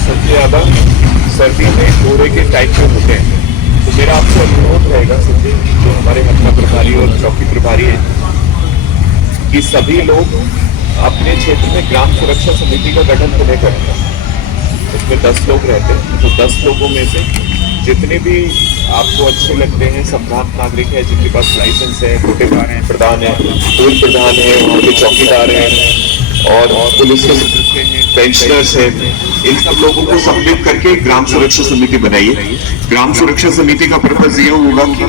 सबसे ज़्यादा सर्दी में कोहरे के टाइप के होते हैं। तो मेरा आपसे अनुरोध रहेगा संजय, जो हमारे हत्या प्रभारी और चौकी प्रभारी हैं, कि सभी लोग अपने क्षेत्र में ग्राम सुरक्षा समिति का गठन तो नहीं करते। उसमें 10 लोग रहते हैं, तो 10 लोगों में से जितने भी आपको अच्छे लगते हैं, संभ्रांत नागरिक है, जिनके पास लाइसेंस है, कोटेदार हैं, प्रधान है, पूर्व प्रधान है, वहाँ के चौकीदार हैं और पुलिस के सदस्य हैं, पेंशनर्स हैं, इन सब लोगों को सम्मिलित करके ग्राम सुरक्षा समिति बनाइए। ग्राम सुरक्षा समिति का पर्पज ये होगा कि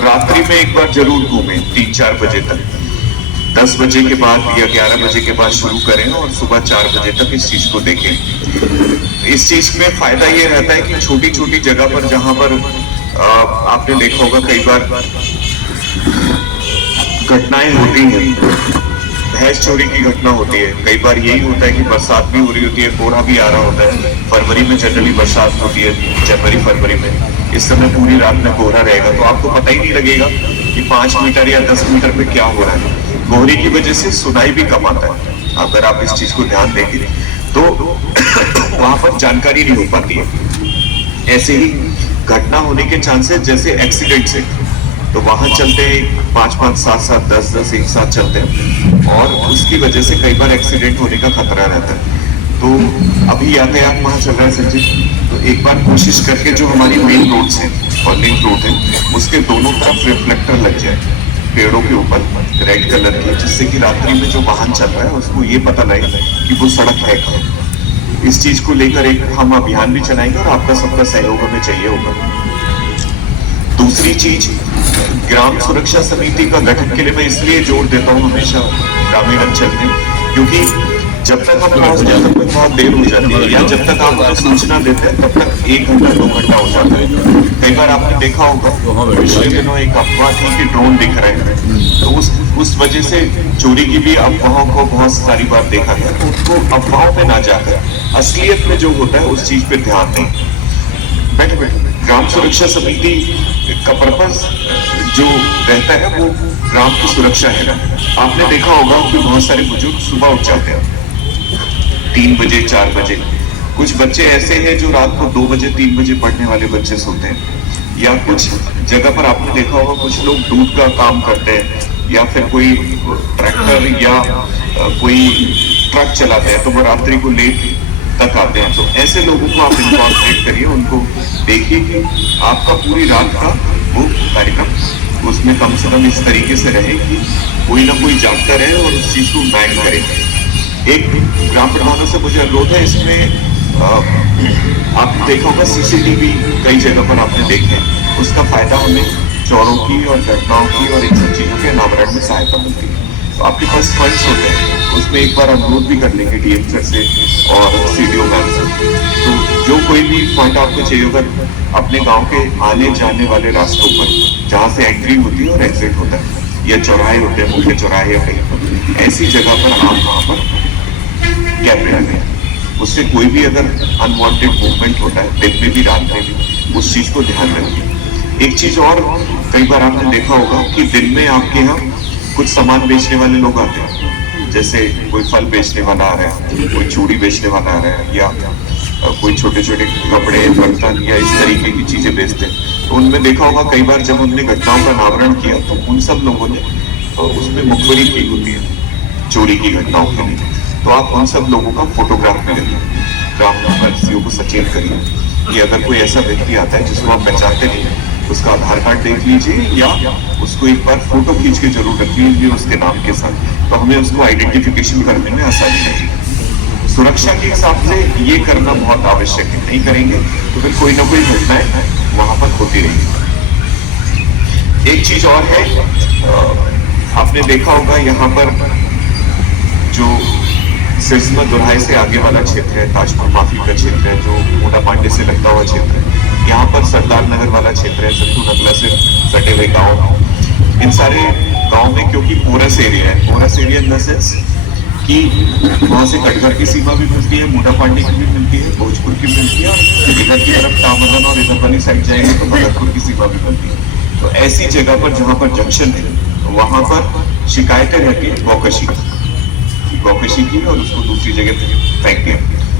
रात्रि में एक बार जरूर घूमें 3-4 बजे तक, 10 बजे के बाद या 11 बजे के बाद शुरू करें और सुबह 4 बजे तक इस चीज को देखें। इस चीज में फायदा ये रहता है कि छोटी छोटी जगह पर, जहां पर आपने देखा होगा कई बार घटनाएं होती हैं, भैंस चोरी की घटना होती है, कई बार यही होता है कि बरसात भी हो रही होती है, कोहरा भी आ रहा होता है। फरवरी में जनरली बरसात होती है, जनवरी फरवरी में इस समय पूरी रात में कोहरा रहेगा, तो आपको पता ही नहीं लगेगा कि 5 मीटर या 10 मीटर पे क्या हो रहा है। कोहरे की वजह से सुनाई भी कम आता है। अगर आप इस चीज को ध्यान देंगे तो वहां पर जानकारी नहीं हो पाती है। ऐसे ही घटना होने के चांसेस जैसे एक्सीडेंट से, तो वाहन चलते हैं 5-5, 7-7, 10-10 एक साथ चलते हैं और उसकी वजह से कई बार एक्सीडेंट होने का खतरा रहता है। तो अभी यातायात वहां चल रहा है संजय, तो एक बार कोशिश करके जो हमारी मेन रोड्स हैं और लिंक रोड है, उसके दोनों तरफ रिफ्लेक्टर लग जाए पेड़ों के ऊपर रेड कलर की, जिससे कि रात्रि में जो वाहन चल रहा है उसको ये पता लगे कि वो सड़क है कहाँ। इस चीज को लेकर एक हम अभियान भी चलाएंगे और आपका सबका सहयोग हमें चाहिए होगा। दूसरी चीज, ग्राम सुरक्षा समिति का गठन के लिए मैं इसलिए जोर देता हूँ हमेशा ग्रामीण अंचल में, क्योंकि जब तक हम पहुंचते हैं तब तक बहुत देर हो जाती है, या जब तक आप हमें सूचना देते हैं तब तक 1 घंटा 2 घंटा हो जाता है। कई बार आपने देखा होगा पिछले दिनों एक अफवाह थी कि ड्रोन दिख रहे हैं, तो उस वजह से चोरी की भी अफवाहों को बहुत सारी बार देखा गया। तो उसको अफवाहों पे ना जाकर असलियत में जो होता है उस चीज पे ध्यान दें। बैठे ग्राम सुरक्षा समिति का पर्पज जो रहता है वो ग्राम की सुरक्षा है। आपने देखा होगा कि बहुत सारे बुजुर्ग सुबह उठ जाते हैं 3 बजे 4 बजे। कुछ बच्चे ऐसे हैं जो रात को 2 बजे 3 बजे पढ़ने वाले बच्चे सोते हैं, या कुछ जगह पर आपने देखा होगा कुछ लोग दूध का काम करते हैं, या फिर कोई ट्रैक्टर या कोई ट्रक चलाते हैं, तो वो रात्रि को लेट तक आते हैं। तो ऐसे लोगों को आप इन्फॉर्मेट करिए, उनको देखिए कि आपका पूरी रात का वो कार्यक्रम उसमें कम से कम इस तरीके से रहे कि कोई ना कोई जागता रहे और उस चीज को मैग करे। एक ग्राम प्रधानों से मुझे अनुरोध है, इसमें आप देखा होगा सीसीटीवी कई जगह पर आपने देखे, उसका फायदा हमें चोरों की और घटनाओं की और इन सब चीजों के अनावरण में सहायता मिलती है। तो आपके पास फंड्स होते हैं, उसमें एक बार अनुरोध भी कर लेंगे डीएम सर से और सीडीओ मैम से। तो जो कोई भी फंड आपको चाहिए होगा अपने गांव के आने जाने वाले रास्तों पर, जहाँ से एंट्री होती है और एग्जिट होता है, या चौराहे होते हैं, मुख्य चौराहे या कहीं पर, ऐसी जगह पर आप वहाँ पर कैमरे लगे। उससे कोई भी अगर अनवांटेड मूवमेंट होता है दिन में भी रात में भी, उस चीज को ध्यान रखिए। एक चीज और, कई बार आपने देखा होगा कि दिन में आपके यहाँ कुछ सामान बेचने वाले लोग आते हैं, जैसे कोई फल बेचने वाला आ रहा है, कोई चूड़ी बेचने वाला आ रहा है, या कोई छोटे छोटे कपड़े बर्तन या इस तरीके की चीजें बेचते हैं। तो उनमें देखा होगा कई बार जब हमने घटनाओं का अनावरण किया तो उन सब लोगों ने उसमें मुखबरी की होती है चोरी की घटनाओं के लिए। तो आप उन सब लोगों का फोटोग्राफ भी लेंगे, ग्राम वासियों को सचेत करिए कि अगर कोई ऐसा व्यक्ति आता है जिसको आप पहचानते नहीं, उसका आधार कार्ड देख लीजिए या उसको एक बार फोटो खींच के जरूर रख लीजिए उसके नाम के साथ, तो हमें उसको आइडेंटिफिकेशन करने में आसानी रहेगी। सुरक्षा के हिसाब से ये करना बहुत आवश्यक है, नहीं करेंगे तो फिर कोई ना कोई घटनाएं वहां पर होती रहेगी। एक चीज और है, आपने देखा होगा यहाँ पर जो सिरसिमा दुराई से आगे वाला क्षेत्र है, ताजपुर माफी का क्षेत्र है, जो मोटा पांडे से लगता हुआ क्षेत्र है, यहाँ पर सरदार नगर वाला क्षेत्र है, सत्तू नगला से सटे हुए गाँव, इन सारे गाँव में क्योंकि पोरस एरिया है, porous area in the sense कि वहाँ से कटघर की सीमा भी मिलती है, मोटा पांडे की भी मिलती है, भोजपुर की मिलती है, और इधर की तरफ तामदन और इधर वाली साइड जाएंगे तो भगतपुर की सीमा भी मिलती है। तो ऐसी जगह पर जहाँ पर जंक्शन है वहाँ पर शिकायतें रहती है गौकशी की, और उसको दूसरी जगह फेंक दिया।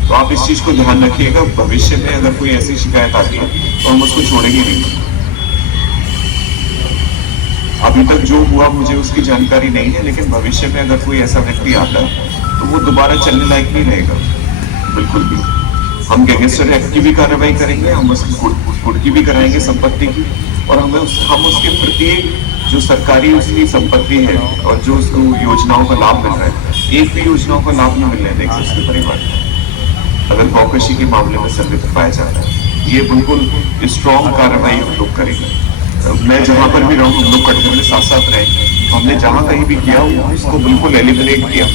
तो आप इस चीज को ध्यान रखिएगा, भविष्य में अगर कोई ऐसी शिकायत आती है तो हम उसको छोड़ेंगे नहीं। अभी तक जो हुआ मुझे उसकी जानकारी नहीं है, लेकिन भविष्य में अगर कोई ऐसा व्यक्ति आता है तो वो दोबारा चलने लायक नहीं रहेगा, बिल्कुल भी। हम गैंगस्टर एक्ट की भी कार्रवाई करेंगे, हम उसकी कुर्की भी कराएंगे संपत्ति की, और हम उसके प्रत्येक जो सरकारी उसकी संपत्ति है और जो उसको योजनाओं का लाभ मिल रहा है, एक भी योजनाओं का लाभ नहीं मिलने देंगे उसके परिवार को अगर गौकशी के मामले में संलिप्त पाया जाता है। ये बिल्कुल स्ट्रॉन्ग कार्रवाई हम लोग करेंगे। मैं जहां पर भी रहूं, हम लोग कटघरे में साथ साथ रहेंगे। हमने जहां कहीं भी किया उसको बिल्कुल एलिमिनेट किया,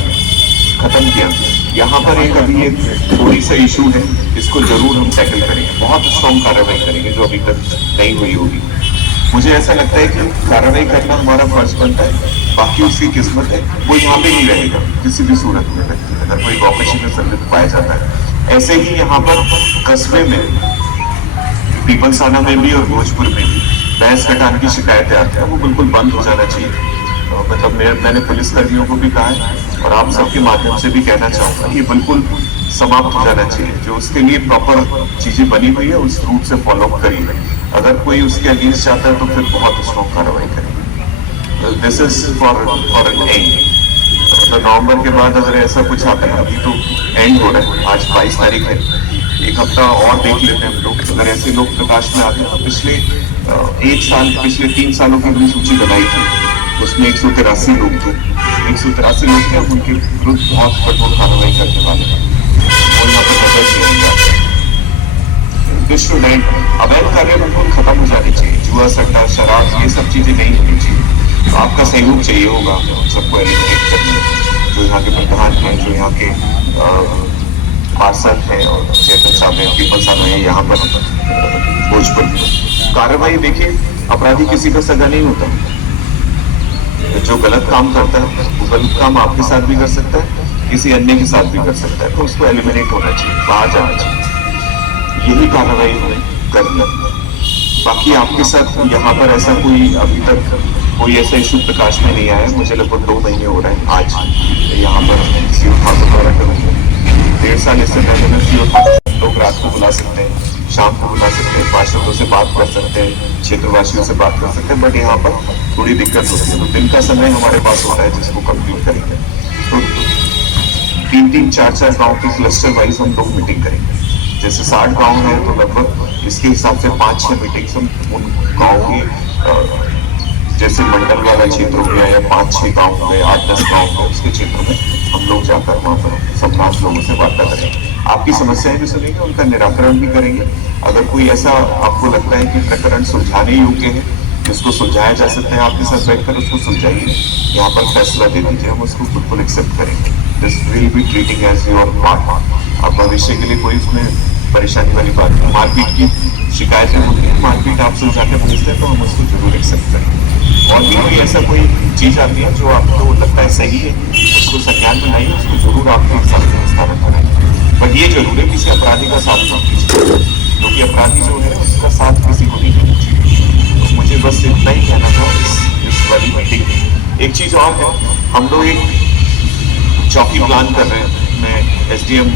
खत्म किया। यहाँ पर एक अभी एक थोड़ी सा इशू है, इसको जरूर हम टैकल करेंगे, बहुत स्ट्रॉन्ग कार्रवाई करेंगे जो अभी तक नहीं हुई होगी। मुझे ऐसा लगता है कि कार्रवाई करना हमारा फर्ज बनता है, बाकी उसकी किस्मत है, वो यहाँ पे नहीं रहेगा किसी भी सूरत में। अगर कोई गौकशी में संलिप्त पाया जाता है, ऐसे ही यहाँ पर कस्बे में, पीपलसाना में भी और भोजपुर में भी भैंस कटान की शिकायतें आती हैं, वो बिल्कुल बंद हो जाना चाहिए। मतलब मैंने पुलिस कर्मियों को भी कहा है और आप सबके माध्यम से भी कहना चाहूंगा, ये बिल्कुल समाप्त हो जाना चाहिए। जो उसके लिए प्रॉपर चीजें बनी हुई है उस रूट से फॉलो अप करिए। अगर कोई उसके अगेंस्ट जाता है तो फिर बहुत स्ट्रॉन्ग कार्रवाई करेंगे। This is for an end. तो नवंबर के बाद अगर ऐसा कुछ आता है, अभी तो एंड हो रहा है, आज 22 तारीख है, एक हफ्ता और देख लेते हैं हम लोग। अगर ऐसे लोग प्रकाश में आते हैं तो पिछले 3 सालों की हमने सूची बनाई थी, उसमें 183 लोग थे। 183 लोग थे, उनके विरुद्ध बहुत कठोर कार्रवाई करने वाले हैं और यहाँ पर नजर किया गया। विश्व बैंक अवैध कार्य बिल्कुल खत्म हो जानी चाहिए, जुआ सट्टा शराब ये सब चीजें नहीं होनी चाहिए। आपका सहयोग चाहिए होगा सबको एलिमिनेट करने में। जो यहाँ के प्रधान हैं, जो यहाँ के पार्षद हैं और चेतन साहब हैं, पीपलसाना है, यहाँ पर भोजपुर में कार्रवाई देखिए, अपराधी किसी का सगा नहीं होता। जो गलत काम करता है वो गलत काम आपके साथ भी कर सकता है, किसी अन्य के साथ भी कर सकता है, तो उसको एलिमिनेट होना चाहिए, बाहर जाना चाहिए। यही कार्रवाई हमें करनी है। बाकी आपके साथ यहाँ पर ऐसा कोई अभी तक कोई ऐसा इशू प्रकाश में नहीं आया। मुझे लगभग 2 महीने हो रहे हैं आज यहाँ पर सीओ ठाकुर द्वारा करूँगा। 1.5 साल इससे पहले में सीओ लोग रात को बुला सकते हैं, शाम को बुला सकते हैं, पार्षदों से बात कर सकते हैं, क्षेत्रवासियों से बात कर सकते हैं, बट यहाँ पर थोड़ी दिक्कत होती है। तो दिन का समय हमारे पास होता है जिसको कंप्लीट करेंगे। तो 3-3, 4-4 गाँव के क्लस्टर वाइज हम लोग मीटिंग करेंगे। जैसे 60 गांव है तो लगभग इसके हिसाब से 5-6 मीटिंग्स हम उन गाँव की, जैसे मंडल वाला क्षेत्र हो गया या 5-6 गाँव हो गए, 8-10 गाँव हो, उसके क्षेत्र में हम लोग जाकर वहाँ पर सम्राट लोगों से वार्ता करेंगे। आपकी समस्याएं भी सुनेंगे, उनका निराकरण भी करेंगे। अगर कोई ऐसा आपको लगता है कि प्रकरण सुलझाने योग्य है, जिसको सुलझाया जा सकता है, आपके साथ बैठकर उसको सुलझाइए, यहाँ पर फैसला दे दीजिए, हम उसको बिल्कुल एक्सेप्ट करेंगे। This will be treating as your part. अब भविष्य के लिए कोई उसमें परेशानी वाली बात नहीं। मारपीट की शिकायतें होती है, मारपीट आप सुलझा के भेजते हैं तो हम उसको जरूर एक्सेप्ट करेंगे। और भी कोई ऐसा कोई चीज आती है जो आपको लगता है सही है, उसको संज्ञान में लाइए, उसको जरूर आपके साथ विस्तारण कराएंगे। बट ये जरूर है किसी अपराधी का साथ न कीजिए, क्योंकि अपराधी जो है उसका साथ किसी को नहीं देना चाहिए। तो मुझे बस इतना ही कहना था इस वाली मीटिंग में। एक चीज और है, हम लोग एक चौकी प्लान कर रहे हैं। मैं SDM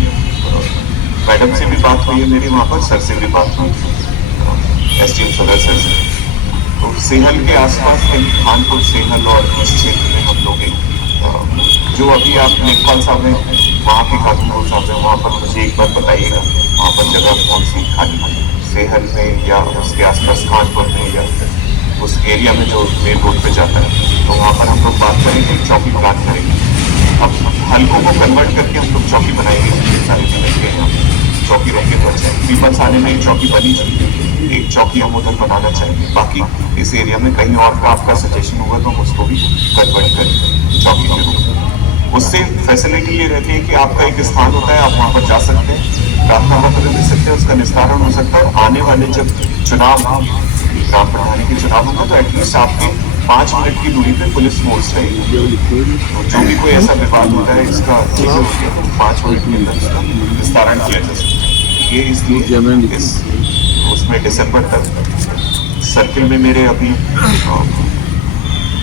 मैडम से भी बात हुई है मेरी, वहाँ पर सर से भी बात हुई, SDM सदर सर से। तो सेहल के आसपास कहीं खानपुर, सेहल और इस क्षेत्र में हम लोग जो अभी आप लेखपाल साहब हैं, वहाँ के कानून साहब हैं, वहाँ पर मुझे एक बार बताइएगा वहाँ पर जगह कौन सी खाली है सेहल में या उसके आसपास खानपुर में या उस एरिया में जो मेन रोड पे जाता है। तो वहाँ पर हम लोग बात करेंगे, चौकी प्लान करेंगे। अब हल्कों को कन्वर्ट करके हम लोग चौकी बनाएंगे, सारे जिले के यहाँ चौकी रहेंगे तो अच्छा है। पीपलसाने में एक चौकी बनी थी, एक चौकी हम उधर बनाना चाहेंगे। बाकी इस एरिया में कहीं और का आपका सजेशन होगा तो हम उसको भी कन्वर्ट करेंगे चौकी के रूप में। उससे फैसिलिटी ये रहती है कि आपका एक स्थान होता है, आप वहाँ पर जा सकते हैं, प्रार्थना पत्र दे सकते हैं, उसका निस्तारण हो सकता है। आने वाले जब चुनाव ग्राम प्रधानी के चुनाव होगा तो एटलीस्ट आपके 5 मिनट की दूरी पे पुलिस फोर्स रहेगी। तो जो भी कोई ऐसा विवाद होता है इसका 5 मिनट के अंदर उसका निस्तारण किया जा सकता है। ये इसलिए उसमें दिसंबर तक सर्किल में मेरे अभी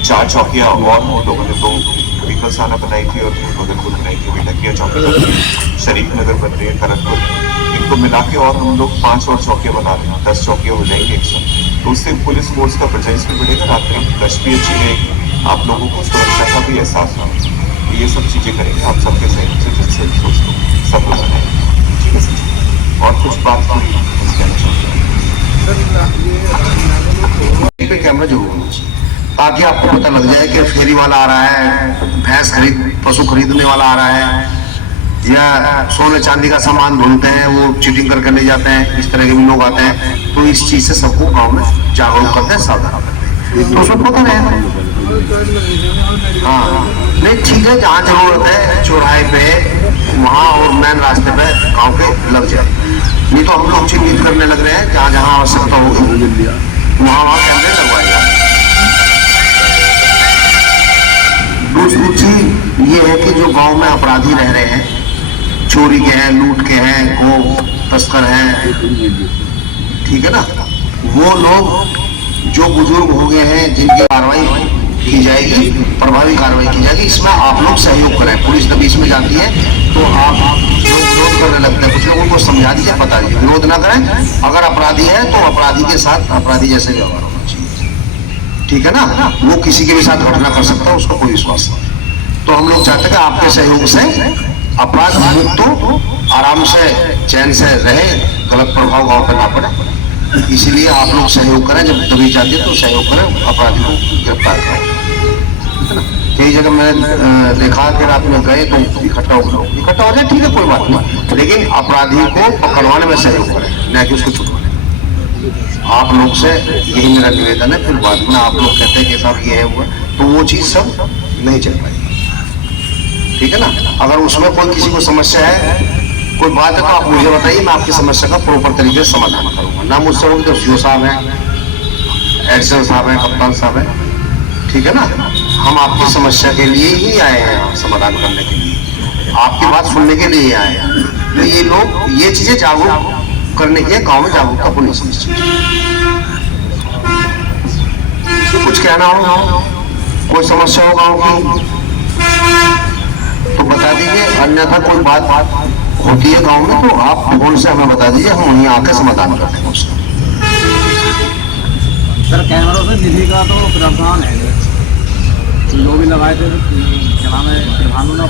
4 चौकियाँ और लोगों ने 2 पीपलसाना बनाई थी और मगरपुर बनाई थी, बेटकिया चौकी, शरीफ नगर बन रही है, करनपुर, इनको मिला के और हम लोग 5 और चौकियां बना रहे हैं, 10 चौकियां हो जाएंगी 100। तो उससे पुलिस फोर्स का प्रेजेंस भी बढ़ेगा, रात्रि गश्त भी अच्छी रहेगी, आप लोगों को सुरक्षा का भी एहसास होगा। तो ये सब चीजें करेंगे आप सबके सहयोग से, जिससे दोस्तों सब लोग बनाएंगे। ठीक है सर, और कुछ बात कोई कहना चाहते हैं? पे कैमरा जरूर होना चाहिए ताकि आपको पता लग जाए कि फेरी वाला आ रहा है, भैंस पशु खरीदने वाला आ रहा है, या सोने चांदी का सामान ढूंढते हैं वो चीटिंग करके ले जाते हैं, इस तरह के भी लोग आते हैं। तो इस चीज से सबको गांव में जागरूक करते हैं, सावधान करते हैं, तो सब पता रहेगा। हाँ नहीं ठीक है, जहाँ जरूरत है चौराहे पे वहाँ और मेन रास्ते पे गाँव के लग जाए, नहीं तो हम लोग चिन्हित करने लग रहे हैं, जहाँ जहाँ आवश्यकता होगी वहाँ कैमरे लगवाए जाए। दूसरी चीज ये है कि जो गांव में अपराधी रह रहे हैं, चोरी के हैं, लूट के हैं, गो तस्कर हैं, ठीक है ना, वो लोग जो बुजुर्ग हो गए हैं जिनकी कार्रवाई की जाएगी, प्रभावी कार्रवाई की जाएगी, इसमें आप लोग सहयोग करें। पुलिस जब इसमें जाती है तो आप विरोध करने लगते हैं, कुछ लोगों को समझा दीजिए, बता दीजिए, विरोध ना करें। अगर अपराधी है तो अपराधी के साथ अपराधी जैसे व्यवहार होना चाहिए, ठीक है ना, वो किसी के भी साथ घटना कर सकता है, उसको कोई विश्वास नहीं। तो हम लोग चाहते हैं कि आपके सहयोग से अपराध मुक्त तो आराम से चैन से रहे, गलत प्रभाव गाँव पर ना पड़े, इसीलिए आप लोग सहयोग करें। जब दबी जाती है तो सहयोग करें, अपराधी को गिरफ्तार करें। कई जगह मैंने देखा कि रात में गए तो इकट्ठा हो जाए, ठीक है कोई बात नहीं, लेकिन अपराधी को पकड़वाने में सहयोग करें, न कि उसको छुड़वाने। आप लोग से यही मेरा निवेदन है। फिर बाद में आप लोग कहते हैं कि साहब ये है वो, तो वो चीज सब नहीं चल पाएगी, ठीक है ना। अगर उसमें कोई किसी को समस्या है, कोई बात है, तो आप मुझे बताइए, मैं आपकी समस्या का प्रॉपर तरीके से समाधान करूंगा। ना मुझसे होगी तो सीओ साहब हैं, एडिशनल साहब हैं, कप्तान साहब हैं, ठीक है ना। हम आपकी समस्या के लिए ही आए हैं, समाधान करने के लिए, आपकी बात सुनने के लिए आए हैं। तो ये लोग ये चीजें जागरूक करने के लिए गाँव में जागरूकता होनी चाहिए। कुछ कहना हो, कोई समस्या हो गाँव की तो बता दीजिए, अन्यथा कोई बात होती है गांव में तो आप फोन से हमें बता दीजिए, हम वहीं आकर समाधान कर देंगे उसका। सर कैमरों से निधि का तो प्रावधान है, जो भी लगाए थे क्या नाम है, प्रधानों ने